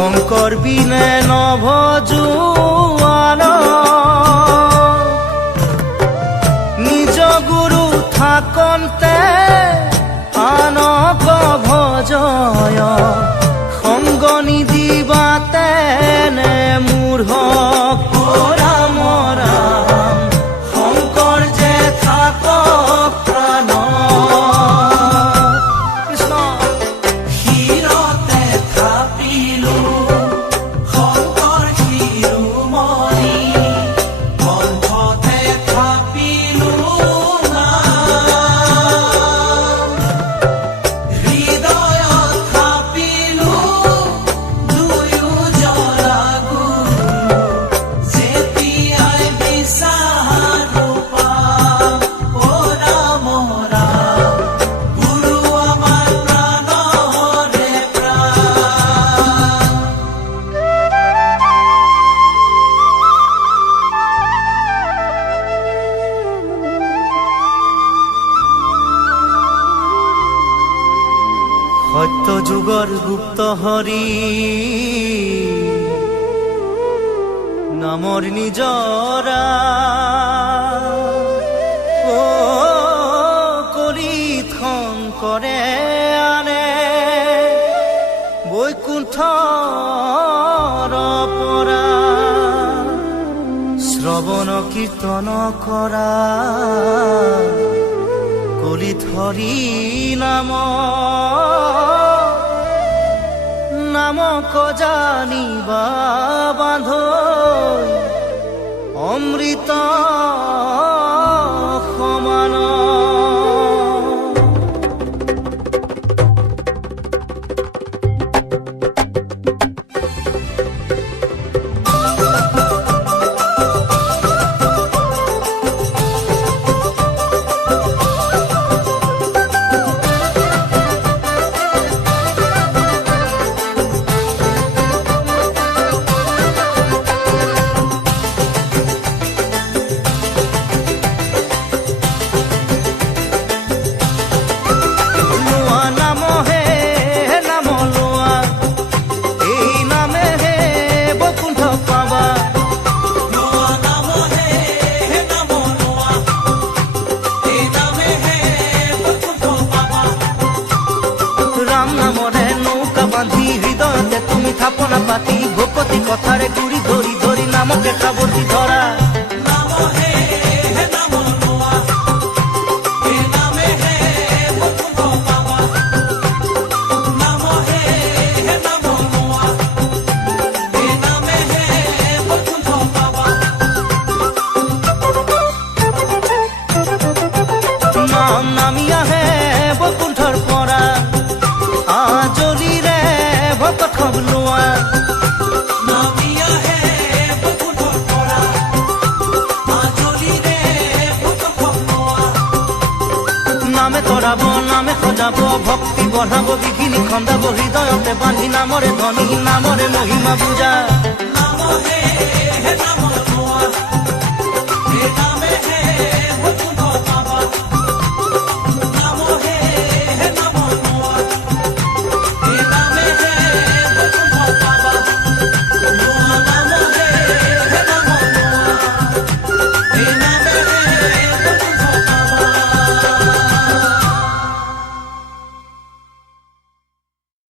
শংকৰ বিনে নভজুৱান নিজ গুৰু থাকন্তে আনক ভজয় সংগ নিদিবাতে নে মূঢ় ৰাম ৰাম শংকৰ যে থাকক প্ৰাণ কৃষ্ণ শিৰতে থাপিলো শংকৰ শিৰোমণি কণ্ঠতে থাপিলো নাম হৃদয়ত থাপিলো দুয়ো জৰা গুৰু যেতিয়াই বিচাৰো পাম অ ৰাম ৰাম গুৰু আমাৰ প্ৰাণৰে প্ৰাণ। সত্য যুগৰ গুপ্ত হৰি নামৰ নিজৰা ও কৰি শংকৰে আনে বৈকুণ্ঠৰ পৰা শ্ৰৱণ কীৰ্তন কৰা কলিত হৰি নামক জানিবা বান্ধ অমৃত সমান থাপনা পাতি ভকতি কথাৰে গুৰি ধৰি ধৰি নামকে সাৱতি ধৰা নাম হে নাম লোৱা হে নামে হে বৈকুণ্ঠ পাবা নাম হে নাম লোৱা হে নামে হে বৈকুণ্ঠ পাবা নাম নামি আহে বৈকুণ্ঠৰ পৰা আজলিৰে ভকত খবলোৱা নামি আহে বৈকুণ্ঠৰ পৰা আজলিৰে ভকত খবলোৱা নামে তৰাব নামে সজাব ভক্তি বঢ়াব বিঘিনি খন্দাব হৃদয়তে বান্ধি নামৰে ধনী নামৰে মহিমা বুজা নাম হে নাম লোৱা হে নাম